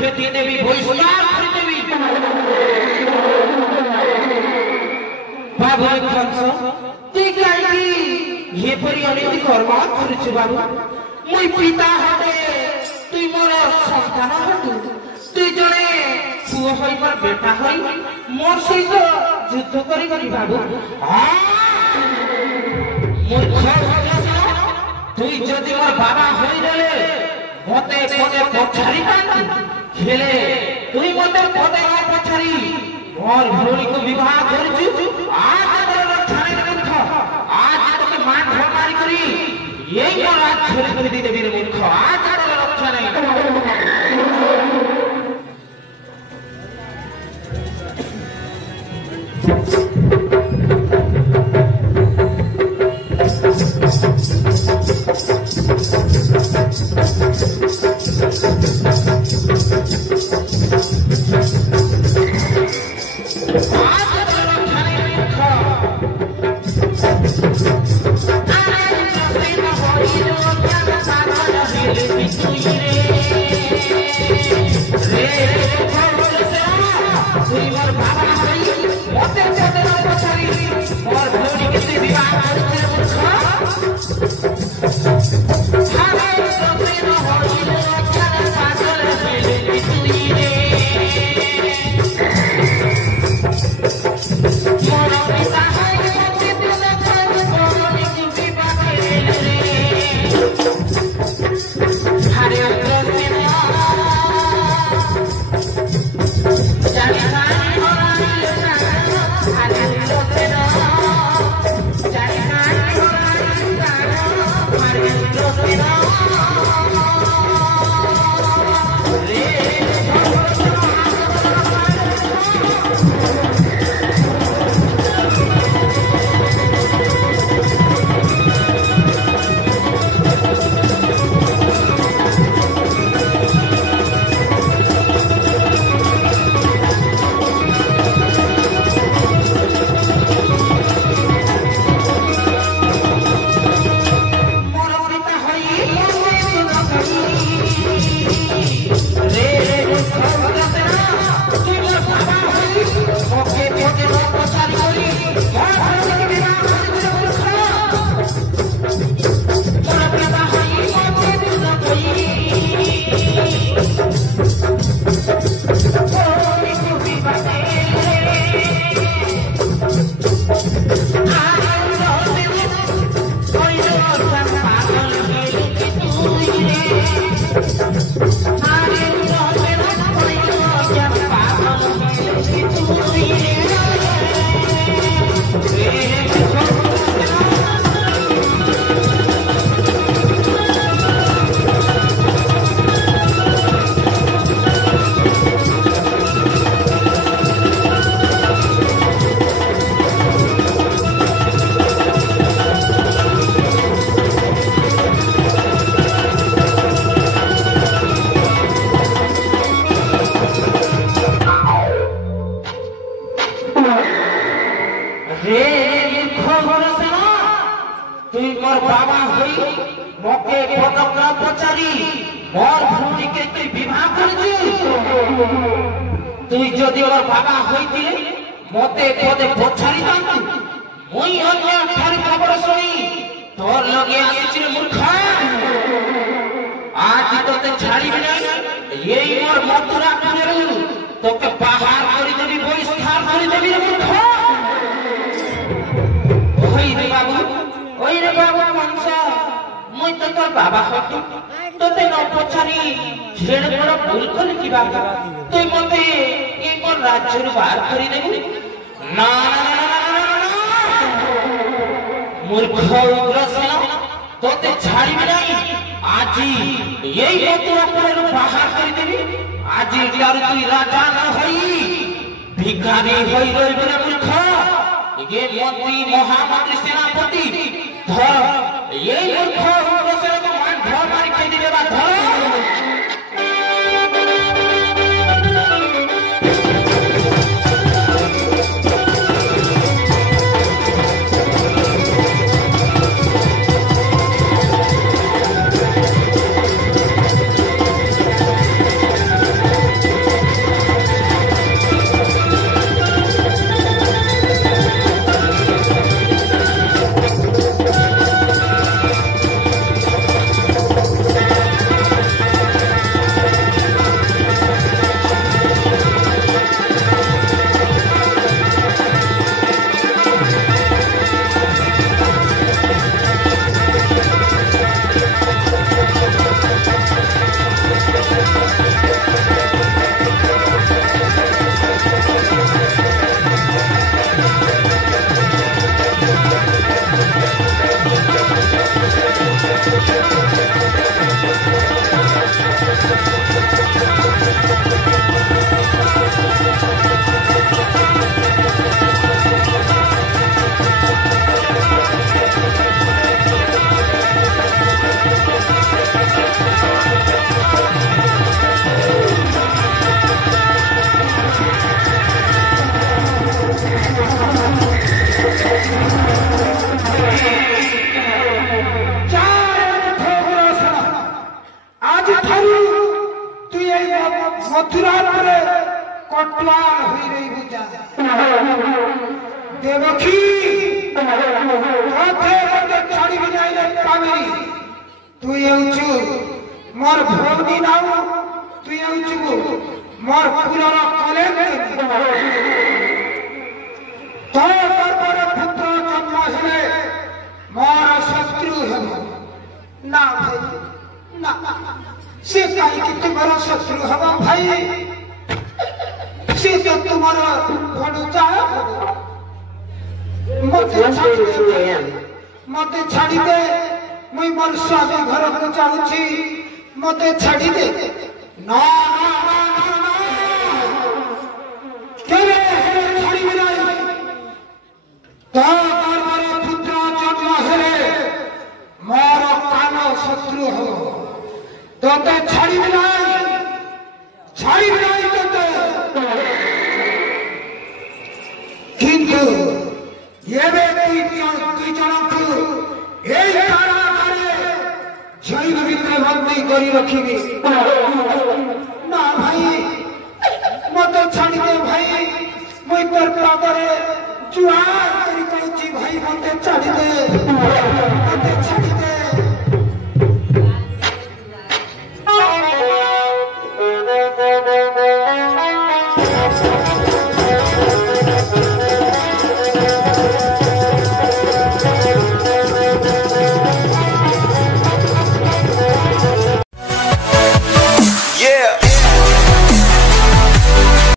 खेती देवी बहिष्कार कर देवी बाबू कंस तुई काई ये परी अनिति कर्म करिछु बाबू मुई पिता हटे तुई मोर संतान हटु तुई जणे पुओ होई पर बेटा होई मोर सहित युद्ध करी करी बाबू मूर्ख तुई जदि मोर बाबा होई गले मते पदे पछारी पांती खेले तुई मते पदे न पछारी मोर भौणी को विवाह करछु आज तोर रक्षा नहीं मूर्ख आज तोके मान घर मारी करी यही मोर आज छोरी कर दी देवी रे मूर्ख आज तोर रक्षा नहीं तुई जदि और बाबा होइती मते पदे पछारी दांतु मुई अन्य ठारी खबर सुनी तोर लगे आसी रे मूर्ख आज तोते छाड़ी भी नहीं यही मोर मथुरा पुरेरु तोके बाहर करी देबी बहिष्कार करी देबी रे मूर्ख ओई रे बाबू कंस मुई तो तोर बाबा हटु तोते न पछारी छेड़ बड़ भूल कली की बाबा तुई मते ए मोर राज्य रु बाहर करी देबी ना मूर्ख उग्रसेन तोते छाड़ी भी नहीं आजी यही मथुरा पुरेरु बाहर करी देबी आजी कार तुई राजा न होई भिखारी होई रहिबे रे मूर्ख ये मंत्री महामंत्री सेनापति धर ये मूर्ख उग्रसेन को मान धर मारी खाई दिबे बा धर कटवाल हुई रही बुझा देवकी तोते मते छाड़ी भी जाई रे कावेरी तू येउचु मोर भौनी नाउ तू येउचु मोर कुलर कले तो पर पुत्र जन्म हेले मोर शत्रु हेब ना भाई ना से काई कि तुम्हारा शत्रु हवा भाई से तो तुम्हारा भणुचा मते छाड़ी दे मुई मोर स्वामी घर को जाउची मते छाड़ी दे ना केरे छाड़ी बिनाई तो मोर पुत्र जन्म हेले मोर कान शत्रु हो तो छाड़ी बिनाई तो किंतु ये दुई जनकु एई कारागारे जैल भितर बंदी करी रखिबी ना भाई मते छाड़ी दे भाई मुई तोर पादरे जुआर करी कहूची भाई मते छाड़ी दे मते